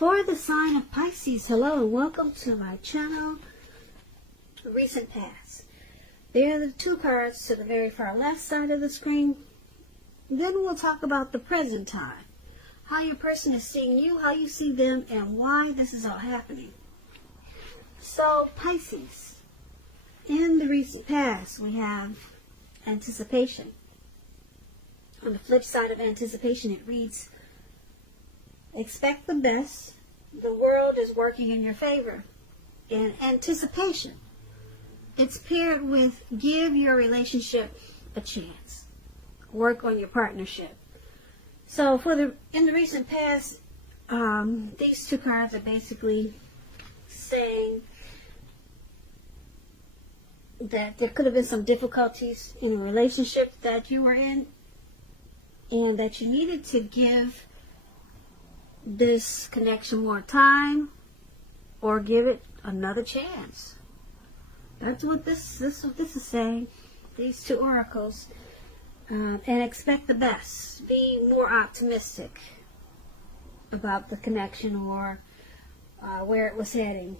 For the sign of Pisces, hello and welcome to my channel, Recent Past. There are the two cards to the very far left side of the screen. Then we'll talk about the present time, how your person is seeing you, how you see them, and why this is all happening. So, Pisces, in the recent past, we have anticipation. On the flip side of anticipation, it reads, expect the best. The world is working in your favor. In anticipation, it's paired with give your relationship a chance. Work on your partnership. So in the recent past, these two cards are basically saying that there could have been some difficulties in a relationship that you were in, and that you needed to give this connection more time or give it another chance. That's what this is saying. These two oracles. And expect the best. Be more optimistic about the connection or where it was heading.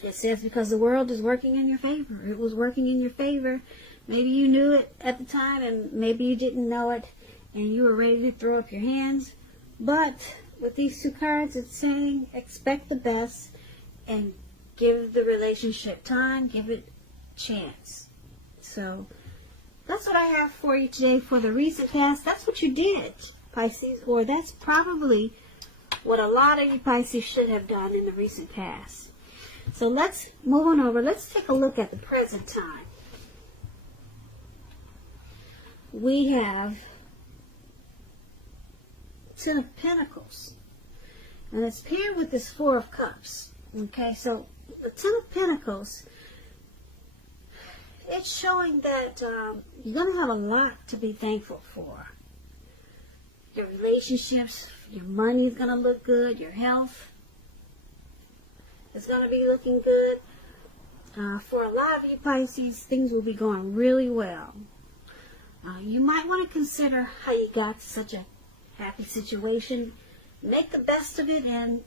It says because the world is working in your favor. It was working in your favor. Maybe you knew it at the time and maybe you didn't know it and you were ready to throw up your hands. But with these two cards, it's saying expect the best and give the relationship time, give it a chance. So that's what I have for you today for the recent past. That's what you did, Pisces, or that's probably what a lot of you Pisces should have done in the recent past. So let's move on over. Let's take a look at the present time. We have Ten of Pentacles, and it's paired with this Four of Cups. Okay, so the Ten of Pentacles, it's showing that you're going to have a lot to be thankful for. Your relationships, your money is going to look good, your health is going to be looking good. For a lot of you Pisces, things will be going really well. You might want to consider how you got to such a happy situation. Make the best of it, and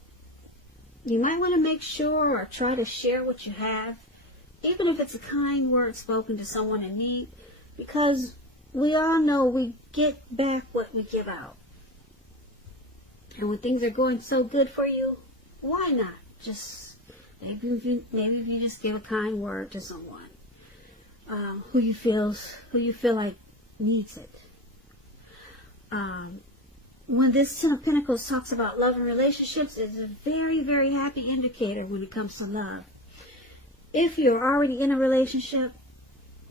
you might want to make sure or try to share what you have, even if it's a kind word spoken to someone in need, because we all know we get back what we give out. And when things are going so good for you, why not just maybe if you just give a kind word to someone who you feel like needs it. When this Ten of Pentacles talks about love and relationships, it's a very, very happy indicator when it comes to love. If you're already in a relationship,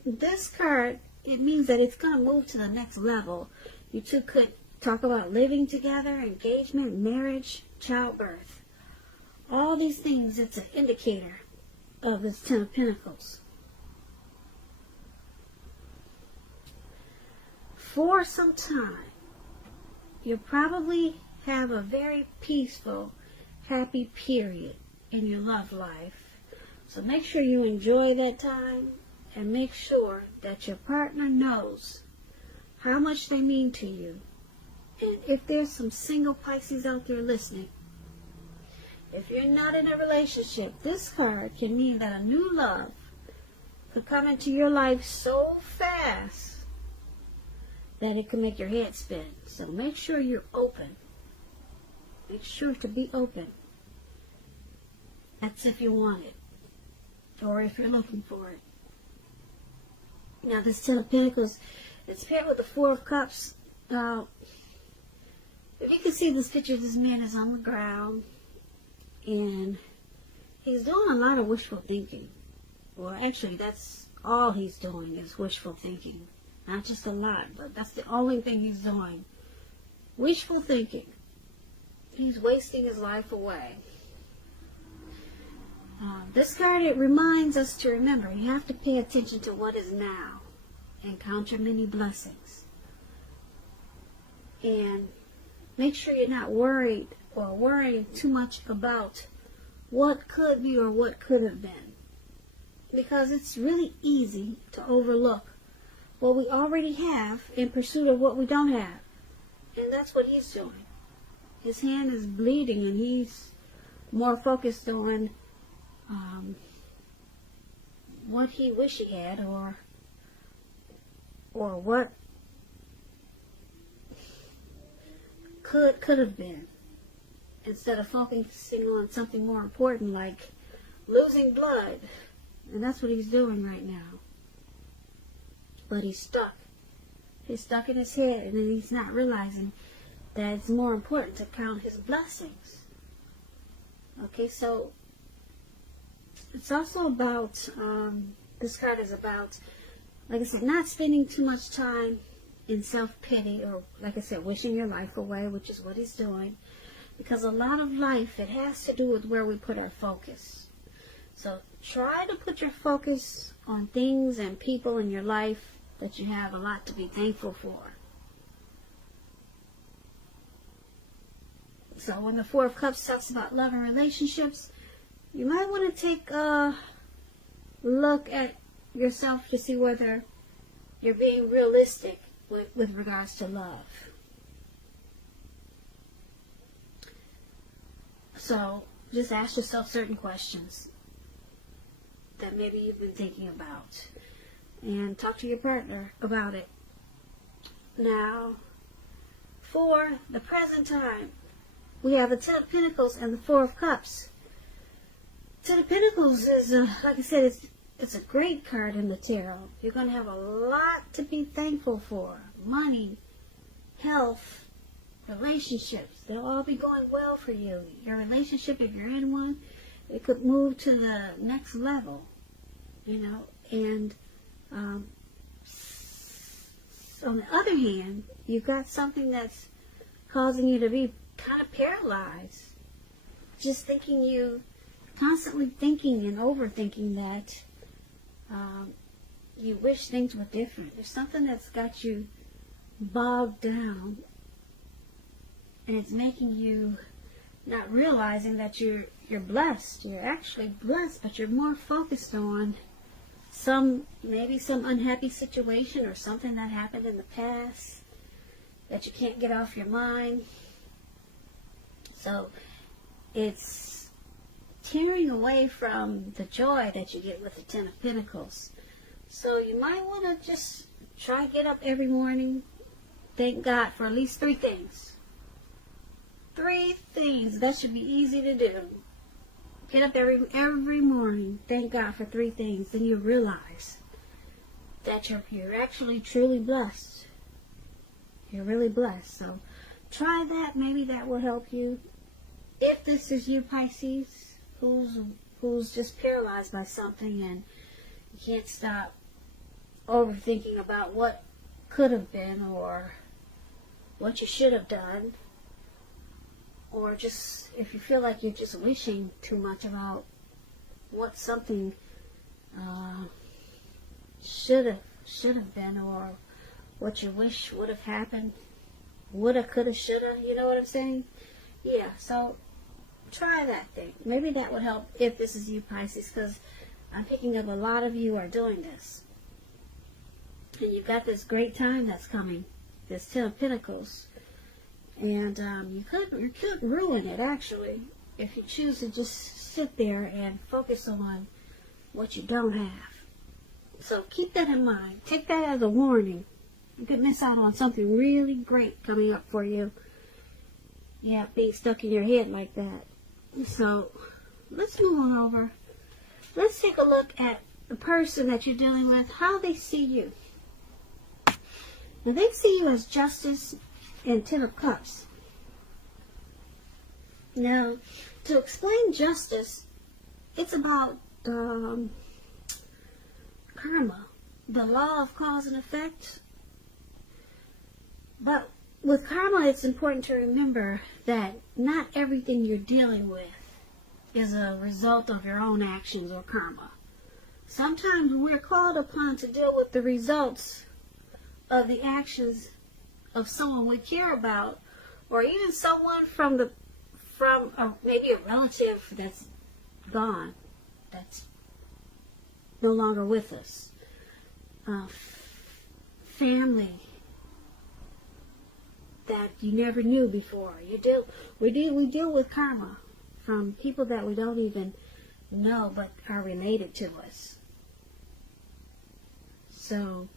this card, it means that it's going to move to the next level. You two could talk about living together, engagement, marriage, childbirth. All these things, it's an indicator of this Ten of Pentacles. For some time, you'll probably have a very peaceful, happy period in your love life. So make sure you enjoy that time and make sure that your partner knows how much they mean to you. And if there's some single Pisces out there listening, if you're not in a relationship, this card can mean that a new love could come into your life so fast that it can make your head spin. So make sure you're open. Make sure to be open. That's if you want it, or if you're looking for it. Now this Ten of Pentacles, it's paired with the Four of Cups. If you can see this picture, this man is on the ground, and he's doing a lot of wishful thinking. Well, actually, that's all he's doing is wishful thinking. Not just a lot, but that's the only thing he's doing. Wishful thinking. He's wasting his life away. This card, it reminds us to remember, you have to pay attention to what is now and count your many blessings. And make sure you're not worried or worrying too much about what could be or what could have been. Because it's really easy to overlook what we already have in pursuit of what we don't have. And that's what he's doing. his hand is bleeding, and he's more focused on what he wish he had, or what could have been, instead of focusing on something more important like losing blood. And that's what he's doing right now. But he's stuck. He's stuck in his head, and he's not realizing that it's more important to count his blessings. Okay, so it's also about, this card is about, like I said, not spending too much time in self-pity, or, like I said, wishing your life away, which is what he's doing. Because a lot of life, it has to do with where we put our focus. So try to put your focus on things and people in your life that you have a lot to be thankful for. So when the Four of Cups talks about love and relationships, you might want to take a look at yourself to see whether you're being realistic with regards to love. So just ask yourself certain questions that maybe you've been thinking about, and talk to your partner about it. Now, for the present time, we have the Ten of Pentacles and the Four of Cups. Ten of Pentacles is, like I said, it's a great card in the tarot. You're going to have a lot to be thankful for. Money, health, relationships. They'll all be going well for you. Your relationship, if you're in one, it could move to the next level, you know. And on the other hand, you've got something that's causing you to be kind of paralyzed. Just constantly thinking and overthinking that you wish things were different. There's something that's got you bogged down, and it's making you not realizing that you're blessed. You're actually blessed, but you're more focused on maybe some unhappy situation or something that happened in the past that you can't get off your mind. So it's tearing away from the joy that you get with the Ten of Pentacles. So you might want to just try to get up every morning, thank God for at least 3 things. 3 things. That should be easy to do. Get up every morning, thank God for 3 things. Then you realize that you're actually truly blessed. You're really blessed. So try that. Maybe that will help you. If this is you, Pisces, who's just paralyzed by something and you can't stop overthinking about what could have been or what you should have done, or just if you feel like you're just wishing too much about what something should have been, or what you wish would have happened, woulda, coulda, shoulda, you know what I'm saying? Yeah, so try that thing. Maybe that would help if this is you, Pisces, because I'm picking up a lot of you are doing this. And you've got this great time that's coming, this Ten of Pentacles. And you could ruin it, actually, if you choose to just sit there and focus on what you don't have. So keep that in mind. Take that as a warning. You could miss out on something really great coming up for you. Yeah, being stuck in your head like that. So let's move on over. Let's take a look at the person that you're dealing with, how they see you. Now, they see you as Justice and Ten of Cups. Now, to explain justice, it's about karma, the law of cause and effect. But with karma, it's important to remember that not everything you're dealing with is a result of your own actions or karma. Sometimes we're called upon to deal with the results of the actions of someone we care about, or even someone from maybe a relative that's gone, that's no longer with us, family, that you never knew before. We deal with karma from people that we don't even know but are related to us. So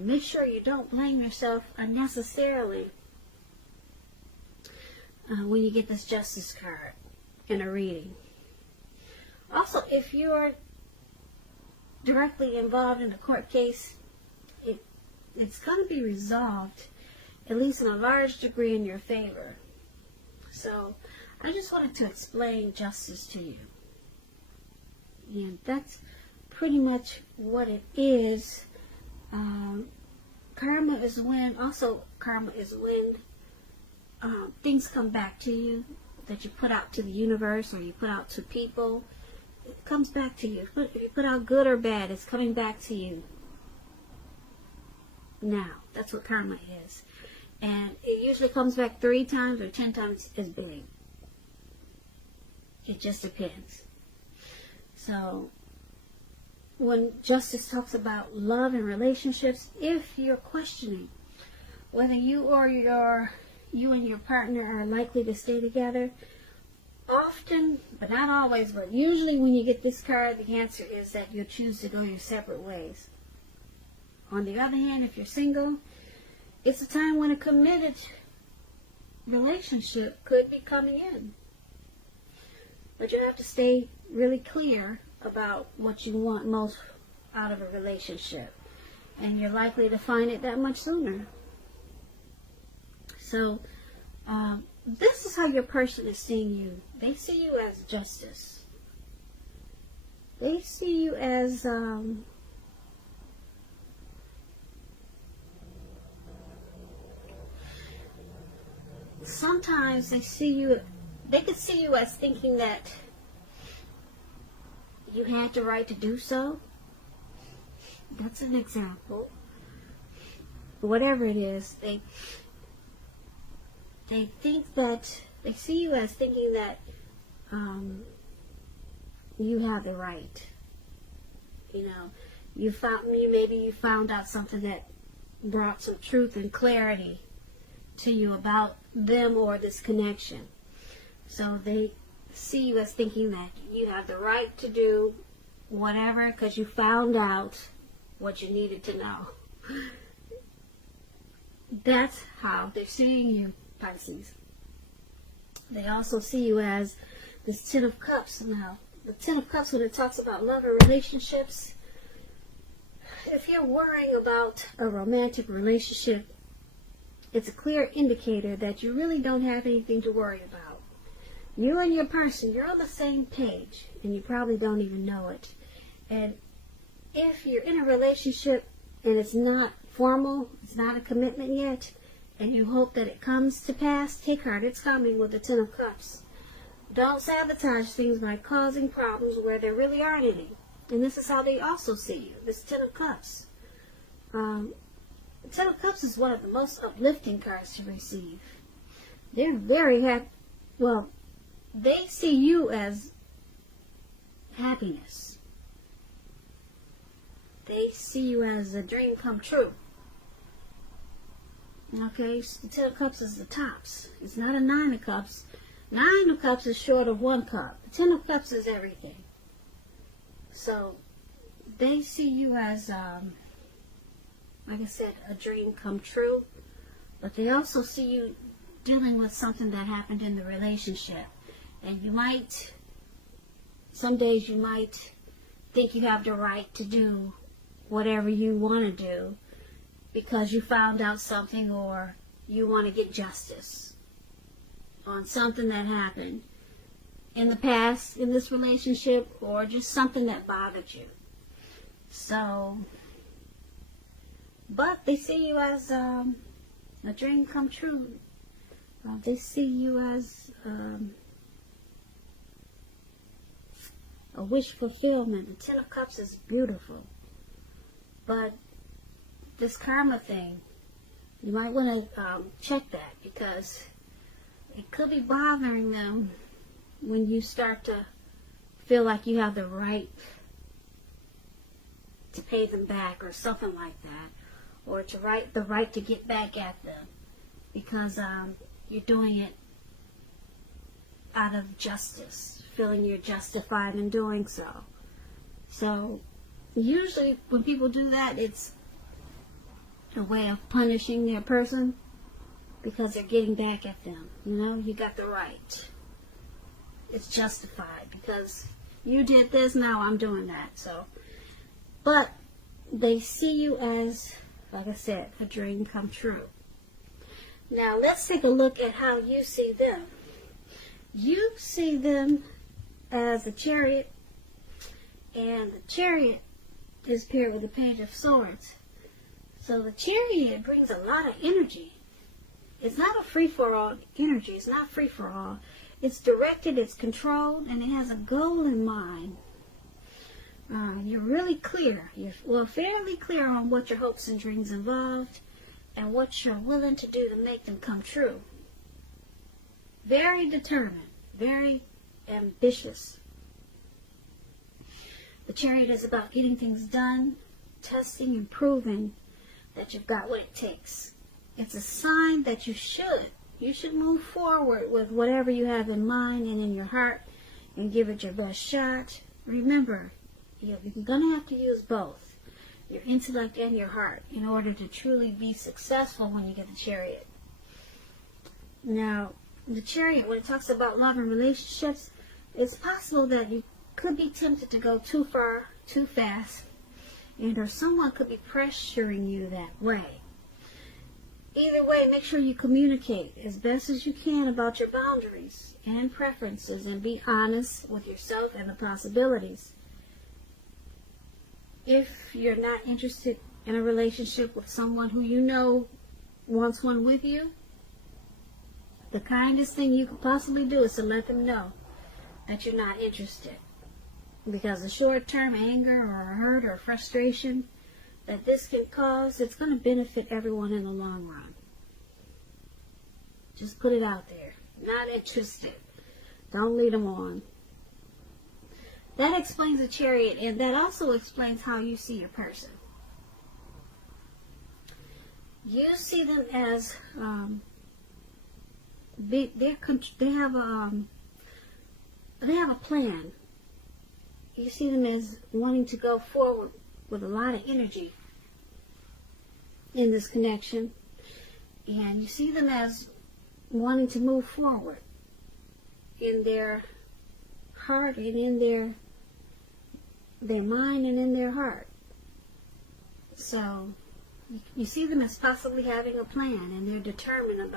make sure you don't blame yourself unnecessarily when you get this Justice card in a reading. Also, if you're directly involved in a court case, it's going to be resolved, at least in a large degree, in your favor. So I just wanted to explain justice to you. And that's pretty much what it is. Karma is when things come back to you that you put out to the universe or you put out to people. It comes back to you. If you put out good or bad, it's coming back to you. Now, that's what karma is. And it usually comes back 3 times or 10 times as big. It just depends. So, when Justice talks about love and relationships, if you're questioning whether you and your partner are likely to stay together, often, but not always, but usually when you get this card, the answer is that you'll choose to go your separate ways. On the other hand, if you're single, it's a time when a committed relationship could be coming in. But you have to stay really clear about what you want most out of a relationship. And you're likely to find it that much sooner. So, this is how your person is seeing you. They see you as justice. They see you as sometimes they could see you as thinking that you had the right to do so. That's an example. Whatever it is, they think that they see you as thinking that you have the right. You know, maybe you found out something that brought some truth and clarity to you about them or this connection. So they see you as thinking that you have the right to do whatever because you found out what you needed to know. That's how they're seeing you, Pisces. They also see you as this Ten of Cups. Now, the Ten of Cups, when it talks about love and relationships, if you're worrying about a romantic relationship, it's a clear indicator that you really don't have anything to worry about. You and your person, you're on the same page, and you probably don't even know it. And if you're in a relationship and it's not formal, it's not a commitment yet, and you hope that it comes to pass, take heart, it's coming with the Ten of Cups. Don't sabotage things by causing problems where there really aren't any. And this is how they also see you, this Ten of Cups. The Ten of Cups is one of the most uplifting cards to receive. They're very happy. Well, they see you as happiness. They see you as a dream come true. Okay, so the Ten of Cups is the tops. It's not a Nine of Cups. Nine of Cups is short of 1 cup. The Ten of Cups is everything. So, they see you as, like I said, a dream come true. But they also see you dealing with something that happened in the relationship. And some days you might think you have the right to do whatever you want to do because you found out something or you want to get justice on something that happened in the past in this relationship or just something that bothered you. So, but they see you as a dream come true. They see you as a wish fulfillment. The Ten of Cups is beautiful. But this karma thing, you might want to check that because it could be bothering them when you start to feel like you have the right to pay them back or something like that, or the right to get back at them. because you're doing it out of justice, feeling you're justified in doing so. So usually when people do that, it's a way of punishing their person because they're getting back at them. You know, you got the right. It's justified because you did this, now I'm doing that. So, but they see you as, like I said, a dream come true. Now let's take a look at how you see them. You see them as a Chariot, and the Chariot is paired with the Page of Swords. So the Chariot brings a lot of energy. It's not a free-for-all energy. It's not free-for-all. It's directed, it's controlled, and it has a goal in mind. You're really clear. You're fairly clear on what your hopes and dreams involved and what you're willing to do to make them come true. Very determined, very ambitious. The Chariot is about getting things done, testing and proving that you've got what it takes. It's a sign that you should move forward with whatever you have in mind and in your heart and give it your best shot. Remember, you're going to have to use both, your intellect and your heart, in order to truly be successful when you get the Chariot. Now, the Chariot, when it talks about love and relationships, it's possible that you could be tempted to go too far, too fast, and or someone could be pressuring you that way. Either way, make sure you communicate as best as you can about your boundaries and preferences and be honest with yourself and the possibilities. If you're not interested in a relationship with someone who you know wants one with you, the kindest thing you could possibly do is to let them know that you're not interested. Because the short-term anger or hurt or frustration that this can cause, it's going to benefit everyone in the long run. Just put it out there. Not interested. Don't lead them on. That explains the Chariot, and that also explains how you see your person. You see them as they have a plan. You see them as wanting to go forward with a lot of energy in this connection, and you see them as wanting to move forward in their heart and in their mind and in their heart. So you see them as possibly having a plan, and they're determined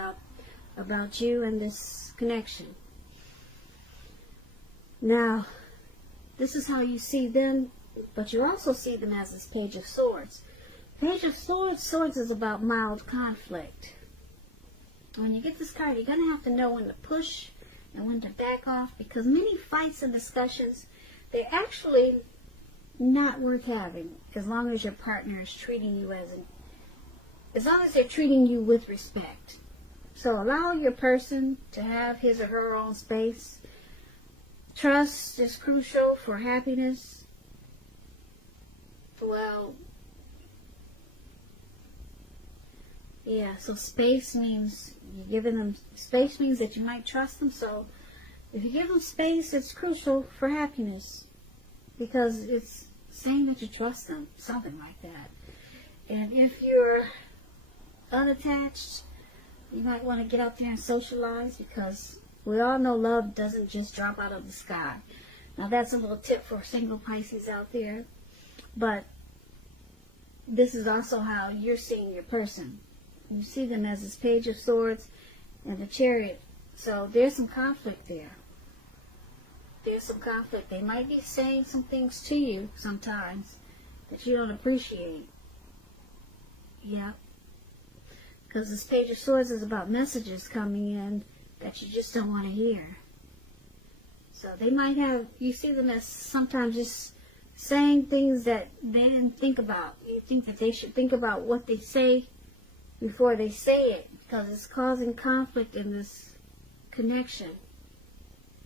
about you and this connection. Now, this is how you see them, but you also see them as this Page of Swords. Page of Swords is about mild conflict. When you get this card, you're going to have to know when to push and when to back off, because many fights and discussions, they're actually not worth having as long as your partner is treating you as long as they're treating you with respect. So allow your person to have his or her own space. Trust is crucial for happiness. Well, yeah, so space means you're giving them space means that you might trust them. So if you give them space, it's crucial for happiness, because it's saying that you trust them, something like that. And if you're unattached, you might want to get out there and socialize, because we all know love doesn't just drop out of the sky. Now that's a little tip for single Pisces out there, but this is also how you're seeing your person. You see them as this Page of Swords and the Chariot. So there's some conflict there. There's some conflict. They might be saying some things to you sometimes that you don't appreciate. Yeah. Because this Page of Swords is about messages coming in that you just don't want to hear. So they might have, you see them as sometimes just saying things that they didn't think about. You think that they should think about what they say before they say it, because it's causing conflict in this connection.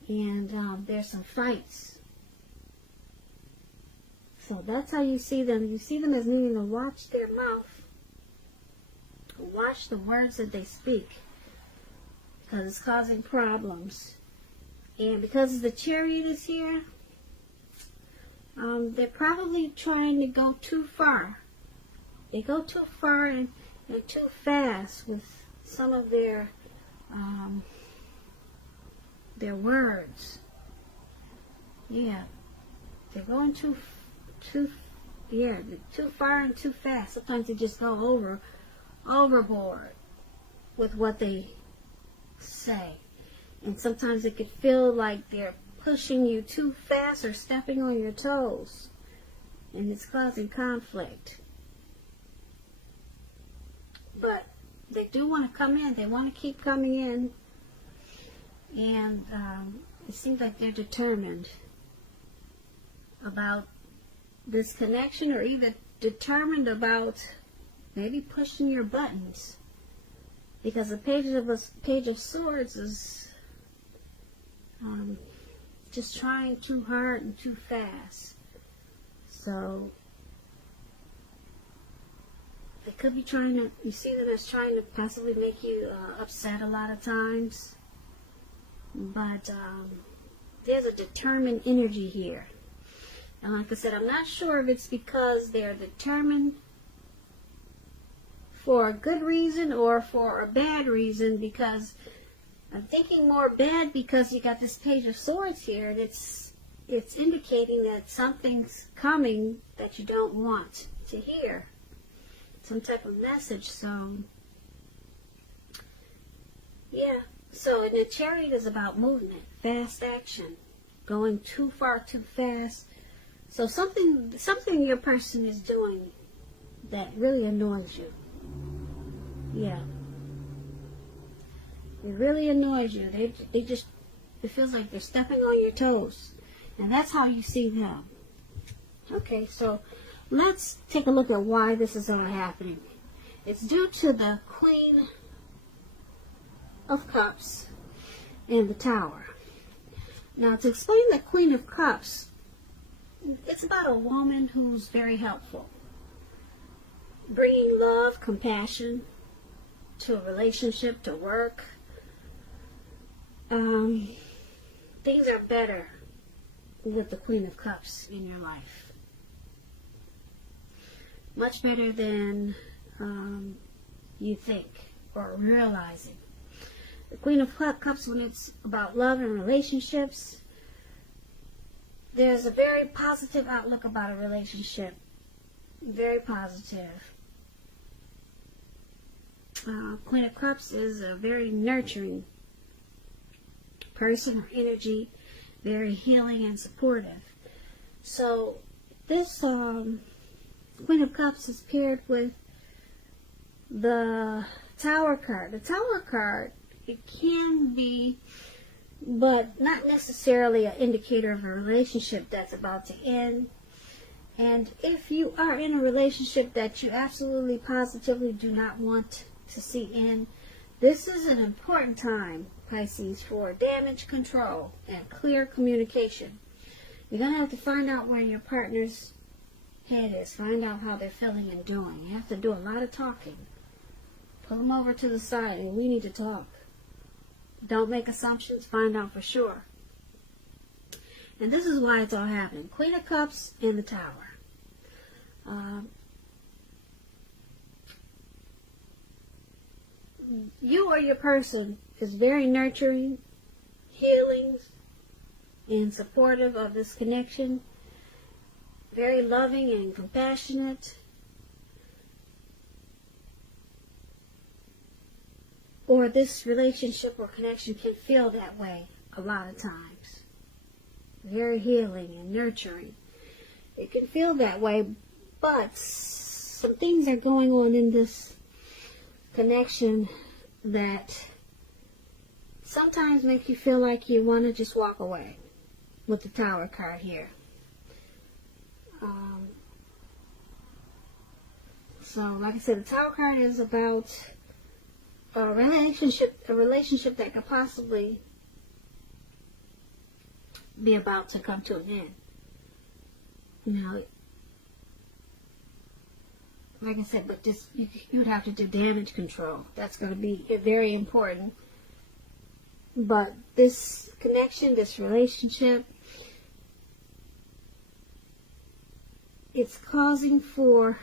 And there's some fights. So that's how you see them. You see them as needing to watch their mouth Watch the words that they speak, because it's causing problems. And because the Chariot is here, they're probably trying to go too far. They go too far and too fast with some of their words. Yeah, they're going too far and too fast. Sometimes they just go overboard with what they say. And sometimes it could feel like they're pushing you too fast or stepping on your toes. And it's causing conflict. But they do want to come in. They want to keep coming in. And it seems like they're determined about this connection, or even determined about maybe pushing your buttons. Because the Page of Swords is just trying too hard and too fast. So they could be trying to, you see them as trying to possibly make you upset a lot of times. But there's a determined energy here. And like I said, I'm not sure if it's because they're determined for a good reason or for a bad reason, because I'm thinking more bad because you got this Page of Swords here, and it's indicating that something's coming that you don't want to hear. Some type of message. So yeah. So, and the Chariot is about movement, fast action, going too far, too fast. So something your person is doing that really annoys you. Yeah. It really annoys you. They just, it feels like they're stepping on your toes. And that's how you see them. Okay, so let's take a look at why this is all happening. It's due to the Queen of Cups and the Tower. Now, to explain the Queen of Cups, it's about a woman who's very helpful, bringing love, compassion to a relationship, to work. Things are better with the Queen of Cups in your life. Much better than you think or realizing. The Queen of Cups, when it's about love and relationships, there's a very positive outlook about a relationship. Very positive. Queen of Cups is a very nurturing person or energy, very healing and supportive. So this Queen of Cups is paired with the Tower card. The Tower card, it can be, but not necessarily an indicator of a relationship that's about to end. And if you are in a relationship that you absolutely positively do not want to see end, this is an important time, Pisces, for damage control and clear communication. You're going to have to find out where your partner's head is. Find out how they're feeling and doing. You have to do a lot of talking. Pull them over to the side and we need to talk. Don't make assumptions. Find out for sure. And this is why it's all happening. Queen of Cups and the Tower. You or your person is very nurturing, healing, and supportive of this connection. Very loving and compassionate. Or this relationship or connection can feel that way a lot of times. Very healing and nurturing. It can feel that way, but some things are going on in this connection that sometimes make you feel like you want to just walk away with the Tower card here. So, like I said, the Tower card is about a relationship that could possibly be about to come to an end. Now, like I said, but just you would have to do damage control. That's going to be very important. But this connection, this relationship, it's causing for,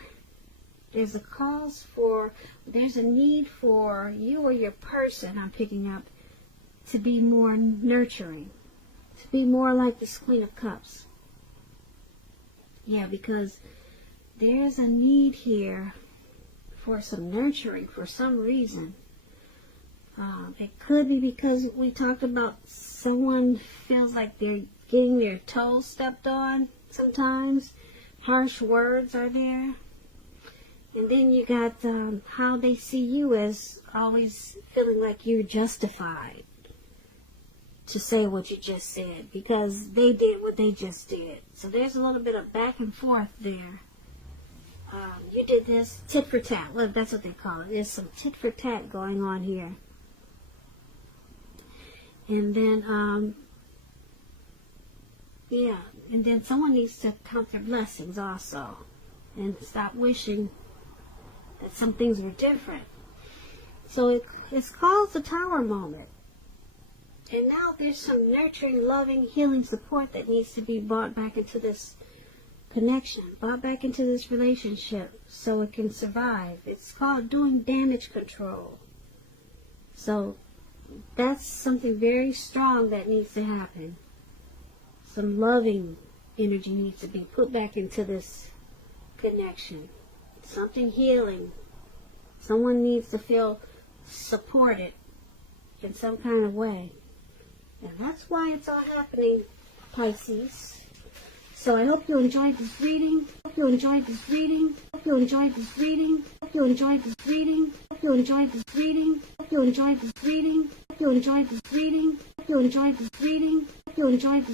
there's a need for you or your person, I'm picking up, to be more nurturing, to be more like this Queen of Cups. Yeah, because there's a need here for some nurturing for some reason. It could be because we talked about someone feels like they're getting their toes stepped on sometimes. Harsh words are there. And then you got how they see you as always feeling like you're justified to say what you just said because they did what they just did. So there's a little bit of back and forth there. You did this, tit for tat. Look, that's what they call it. There's some tit for tat going on here. And then, yeah, and then someone needs to count their blessings also and stop wishing that some things were different. So it's called the Tower moment. And now there's some nurturing, loving, healing support that needs to be brought back into this connection, brought back into this relationship so it can survive. It's called doing damage control. So that's something very strong that needs to happen. Some loving energy needs to be put back into this connection. Something healing. Someone needs to feel supported in some kind of way. And that's why it's all happening, Pisces. So I hope you enjoyed this reading. Hope you enjoyed this reading. Hope you enjoyed this reading. Hope you enjoyed this reading. Hope you enjoyed this reading. Hope you enjoyed this reading. Hope you enjoyed this reading. Hope you enjoyed this reading. Hope you enjoyed this